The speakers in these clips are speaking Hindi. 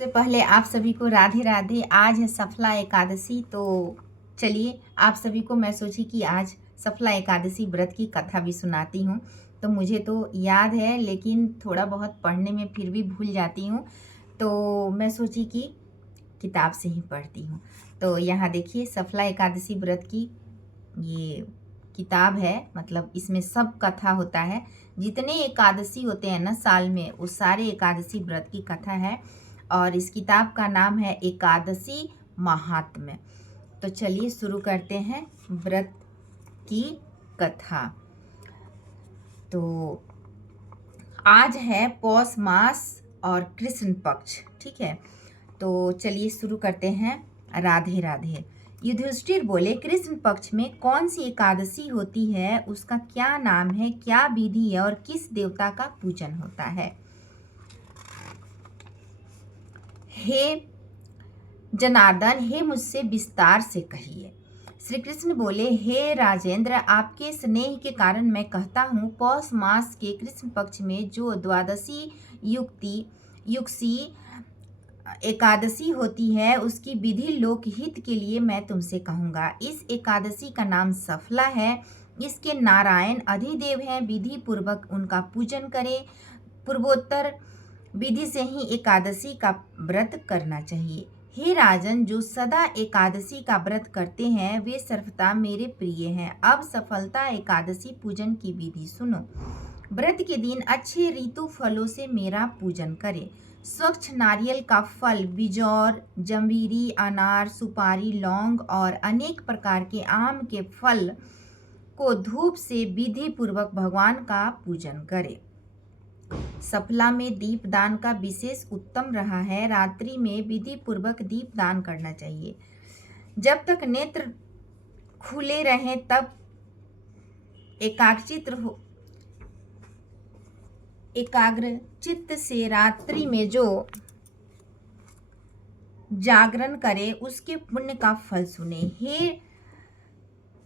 से पहले आप सभी को राधे राधे। आज है सफला एकादशी, तो चलिए आप सभी को मैं सोची कि आज सफला एकादशी व्रत की कथा भी सुनाती हूँ। तो मुझे तो याद है, लेकिन थोड़ा बहुत पढ़ने में फिर भी भूल जाती हूँ, तो मैं सोची कि किताब से ही पढ़ती हूँ। तो यहाँ देखिए, सफला एकादशी व्रत की ये किताब है, मतलब इसमें सब कथा होता है। जितने एकादशी होते हैं ना साल में, उस सारे एकादशी व्रत की कथा है। और इस किताब का नाम है एकादशी महात्म्य। तो चलिए शुरू करते हैं व्रत की कथा। तो आज है पौष मास और कृष्ण पक्ष, ठीक है। तो चलिए शुरू करते हैं। राधे राधे। युधिष्ठिर बोले, कृष्ण पक्ष में कौन सी एकादशी होती है, उसका क्या नाम है, क्या विधि है और किस देवता का पूजन होता है। हे जनार्दन, हे मुझसे विस्तार से कहिए। श्री कृष्ण बोले, हे राजेंद्र, आपके स्नेह के कारण मैं कहता हूँ, पौष मास के कृष्ण पक्ष में जो द्वादशी युक्सी एकादशी होती है, उसकी विधि लोकहित के लिए मैं तुमसे कहूँगा। इस एकादशी का नाम सफला है। इसके नारायण अधिदेव हैं, विधि पूर्वक उनका पूजन करें। पूर्वोत्तर विधि से ही एकादशी का व्रत करना चाहिए। हे राजन, जो सदा एकादशी का व्रत करते हैं वे सर्वथा मेरे प्रिय हैं। अब सफलता एकादशी पूजन की विधि सुनो। व्रत के दिन अच्छे ऋतु फलों से मेरा पूजन करें। स्वच्छ नारियल का फल, बिजौर, जंबीरी, अनार, सुपारी, लौंग और अनेक प्रकार के आम के फल को धूप से विधि पूर्वक भगवान का पूजन करें। सफला में दीपदान का विशेष उत्तम रहा है। रात्रि में विधि पूर्वक दीपदान करना चाहिए। जब तक नेत्र खुले रहें तब एकाग्र चित्त से रात्रि में जो जागरण करे उसके पुण्य का फल सुने। हे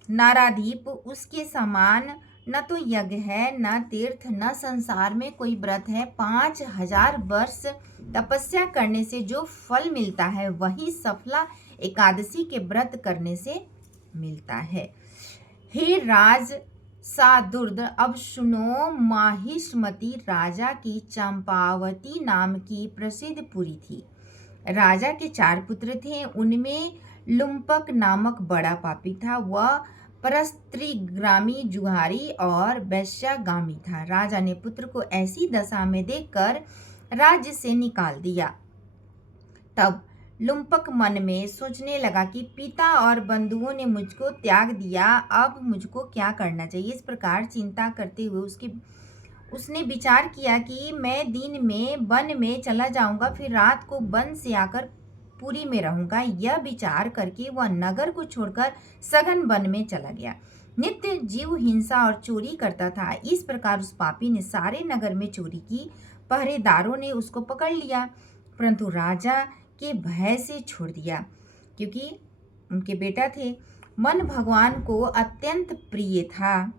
नारादीप, उसके समान न तो यज्ञ है, न तीर्थ, न संसार में कोई व्रत है। 5000 वर्ष तपस्या करने से जो फल मिलता है वही सफला एकादशी के व्रत करने से मिलता है। हे राज सादुर्द, अब सुनो। माहिष्मति राजा की चंपावती नाम की प्रसिद्ध पुरी थी। राजा के 4 पुत्र थे। उनमें लुम्पक नामक बड़ा पापी था। वह परस्त्रीग्रामी, जुहारी और वैश्यागामी था। राजा ने पुत्र को ऐसी दशा में देखकर राज्य से निकाल दिया। तब लुम्पक मन में सोचने लगा कि पिता और बंधुओं ने मुझको त्याग दिया, अब मुझको क्या करना चाहिए। इस प्रकार चिंता करते हुए उसने विचार किया कि मैं दिन में वन में चला जाऊंगा, फिर रात को वन से आकर पुरी में रहूंगा। यह विचार करके वह नगर को छोड़कर सघन वन में चला गया। नित्य जीव हिंसा और चोरी करता था। इस प्रकार उस पापी ने सारे नगर में चोरी की। पहरेदारों ने उसको पकड़ लिया, परंतु राजा के भय से छोड़ दिया, क्योंकि उनके बेटा थे। मन भगवान को अत्यंत प्रिय था।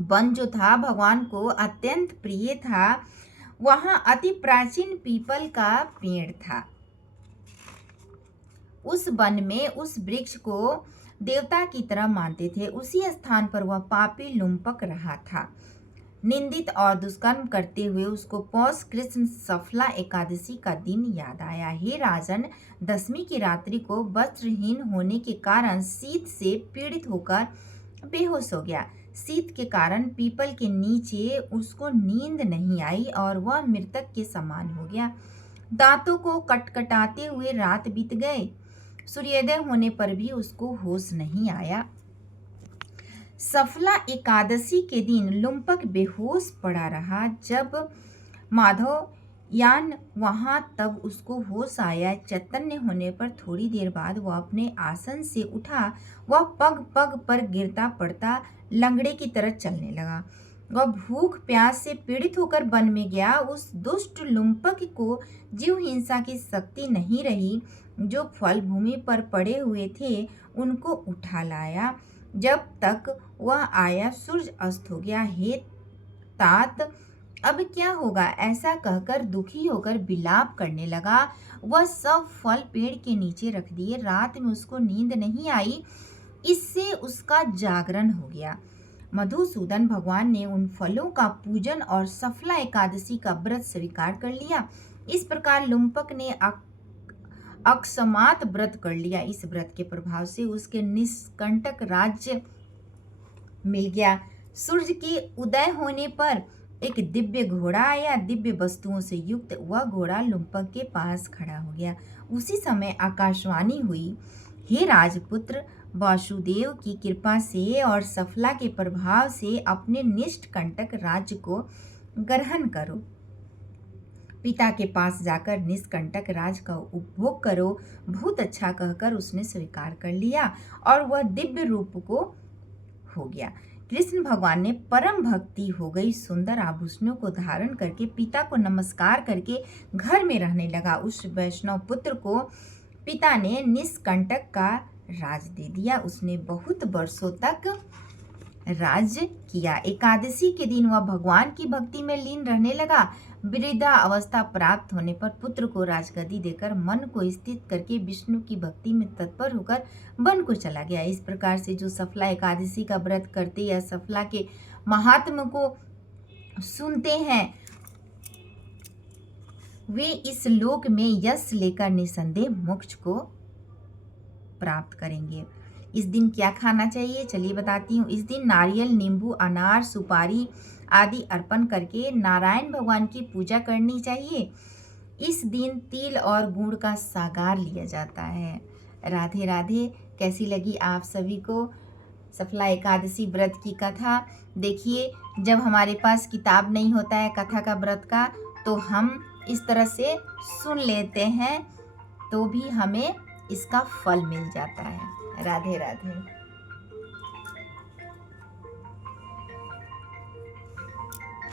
वन जो था भगवान को अत्यंत प्रिय था। वहां अति प्राचीन पीपल का पेड़ था। उस वन में उस वृक्ष को देवता की तरह मानते थे। उसी स्थान पर वह पापी लुम्पक रहा था। निंदित और दुष्कर्म करते हुए उसको पौष कृष्ण सफला एकादशी का दिन याद आया। हे राजन, दशमी की रात्रि को वस्त्रहीन होने के कारण शीत से पीड़ित होकर बेहोश हो गया। शीत के कारण पीपल के नीचे उसको नींद नहीं आई और वह मृतक के समान हो गया। दांतों को कटकटाते हुए रात बीत गए। सूर्योदय होने पर भी उसको होश नहीं आया। सफला एकादशी के दिन लुम्पक बेहोश पड़ा रहा। जब माधव यान वहां, तब उसको होश आया। चैतन्य होने पर थोड़ी देर बाद वह अपने आसन से उठा। वह पग पग पर गिरता पड़ता लंगड़े की तरह चलने लगा। वह भूख प्यास से पीड़ित होकर वन में गया। उस दुष्ट लुम्पक को जीव हिंसा की शक्ति नहीं रही। जो फल भूमि पर पड़े हुए थे उनको उठा लाया। जब तक वह आया सूर्य अस्त हो गया। हे तात, अब क्या होगा, ऐसा कहकर दुखी होकर विलाप करने लगा। वह सब फल पेड़ के नीचे रख दिए। रात में उसको नींद नहीं आई, इससे उसका जागरण हो गया। मधुसूदन भगवान ने उन फलों का पूजन और सफला एकादशी का व्रत स्वीकार कर लिया। इस प्रकार लुम्पक ने अकस्मात व्रत कर लिया। इस व्रत के प्रभाव से उसके निष्कंटक राज्य मिल गया। सूर्य के उदय होने पर एक दिव्य घोड़ा आया। दिव्य वस्तुओं से युक्त वह घोड़ा लुम्पक के पास खड़ा हो गया। उसी समय आकाशवाणी हुई, हे राजपुत्र, वासुदेव की कृपा से और सफला के प्रभाव से अपने निष्कंटक राज्य को ग्रहण करो। पिता के पास जाकर निष्कंटक राज का उपभोग करो। बहुत अच्छा कहकर उसने स्वीकार कर लिया और वह दिव्य रूप को हो गया। कृष्ण भगवान ने परम भक्ति हो गई। सुंदर आभूषणों को धारण करके पिता को नमस्कार करके घर में रहने लगा। उस वैष्णव पुत्र को पिता ने निष्कंटक का राज दे दिया। उसने बहुत वर्षों तक राज्य किया। एकादशी के दिन वह भगवान की भक्ति में लीन रहने लगा। वृद्धा अवस्था प्राप्त होने पर पुत्र को राजगद्दी देकर मन को स्थित करके विष्णु की भक्ति में तत्पर होकर वन को चला गया। इस प्रकार से जो सफला एकादशी का व्रत करते या सफला के महात्म को सुनते हैं, वे इस लोक में यश लेकर निसंदेह मोक्ष को प्राप्त करेंगे। इस दिन क्या खाना चाहिए, चलिए बताती हूँ। इस दिन नारियल, नींबू, अनार, सुपारी आदि अर्पण करके नारायण भगवान की पूजा करनी चाहिए। इस दिन तिल और गुड़ का सागार लिया जाता है। राधे राधे। कैसी लगी आप सभी को सफला एकादशी व्रत की कथा? देखिए, जब हमारे पास किताब नहीं होता है कथा का व्रत का, तो हम इस तरह से सुन लेते हैं, तो भी हमें इसका फल मिल जाता है। राधे राधे।